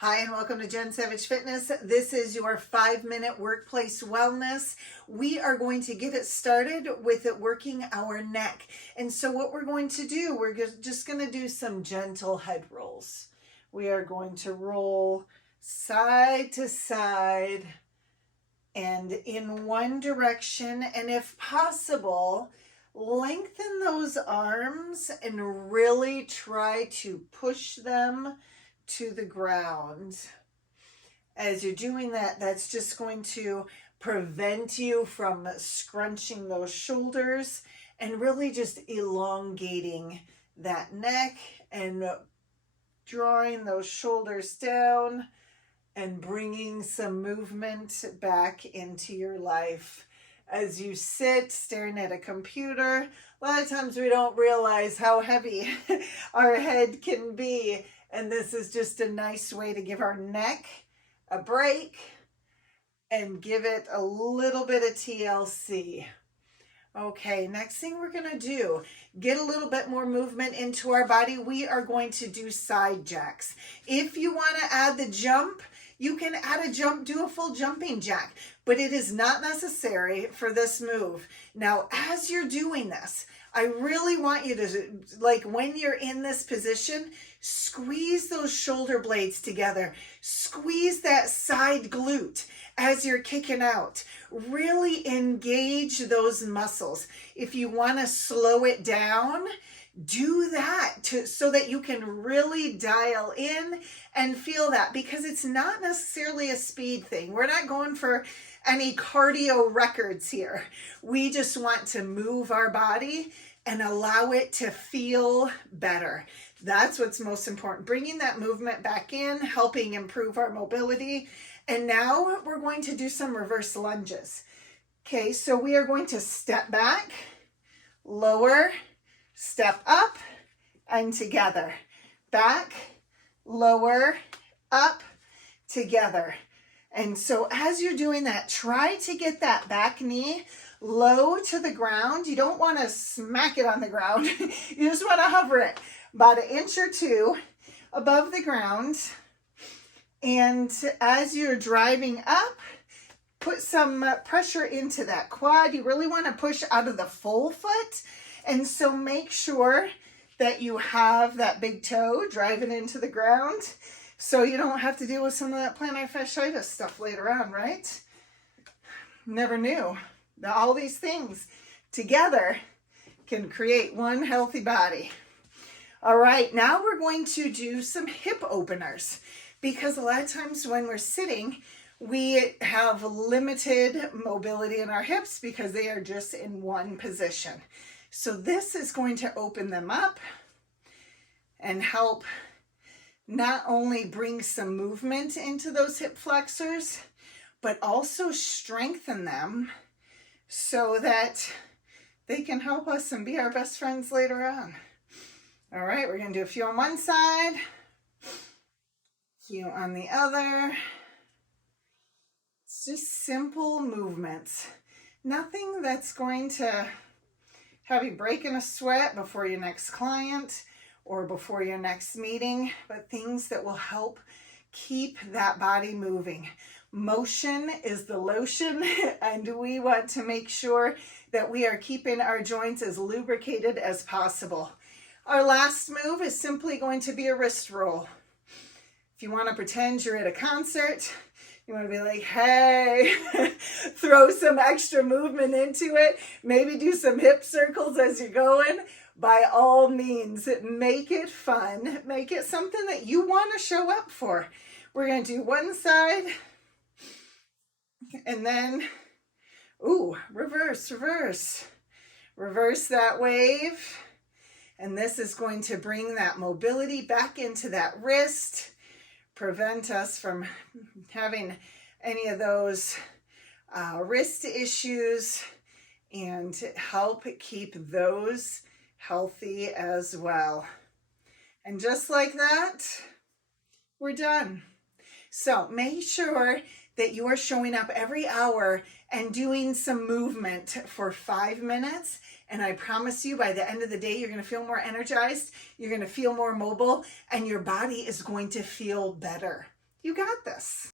Hi, and welcome to Jen Savage Fitness. This is your 5-minute workplace wellness. We are going to get it started with it working our neck. And so what we're going to do, we're just going to do some gentle head rolls. We are going to roll side to side and in one direction. And if possible, lengthen those arms and really try to push them to the ground. As you're doing that, that's just going to prevent you from scrunching those shoulders and really just elongating that neck and drawing those shoulders down and bringing some movement back into your life. As you sit staring at a computer, a lot of times we don't realize how heavy our head can be. And this is just a nice way to give our neck a break and give it a little bit of TLC. Okay, next thing we're going to do, get a little bit more movement into our body. We are going to do side jacks. If you want to add the jump, you can add a jump, do a full jumping jack, but it is not necessary for this move. Now, as you're doing this, I really want you to, like when you're in this position, squeeze those shoulder blades together. Squeeze that side glute as you're kicking out. Really engage those muscles. If you want to slow it down, do that so that you can really dial in and feel that, because it's not necessarily a speed thing. We're not going for any cardio records here. We just want to move our body and allow it to feel better. That's what's most important. Bringing that movement back in, helping improve our mobility. And now we're going to do some reverse lunges. Okay, so we are going to step back, lower, step up, and together. Back, lower, up, together. And so as you're doing that, try to get that back knee low to the ground. You don't want to smack it on the ground. You just want to hover it about 1 or 2 inches above the ground. And as you're driving up, put some pressure into that quad. You really want to push out of the full foot. And so make sure that you have that big toe driving into the ground so you don't have to deal with some of that plantar fasciitis stuff later on, right? Never knew. Now, all these things together can create one healthy body. All right, now we're going to do some hip openers, because a lot of times when we're sitting, we have limited mobility in our hips because they are just in one position. So this is going to open them up and help not only bring some movement into those hip flexors, but also strengthen them so that they can help us and be our best friends later on. All right, we're going to do a few on one side, a few on the other. It's just simple movements. Nothing that's going to have you break in a sweat before your next client or before your next meeting, but things that will help keep that body moving. Motion is the lotion, and we want to make sure that we are keeping our joints as lubricated as possible. Our last move is simply going to be a wrist roll. If you want to pretend you're at a concert, you want to be like, hey, throw some extra movement into it. Maybe do some hip circles as you're going. By all means, make it fun. Make it something that you want to show up for. We're going to do one side and then, reverse. Reverse that wave. And this is going to bring that mobility back into that wrist, prevent us from having any of those wrist issues, and help keep those healthy as well. And just like that, we're done. So make sure that you are showing up every hour and doing some movement for 5 minutes. And I promise you, by the end of the day, you're going to feel more energized, you're going to feel more mobile, and your body is going to feel better. You got this.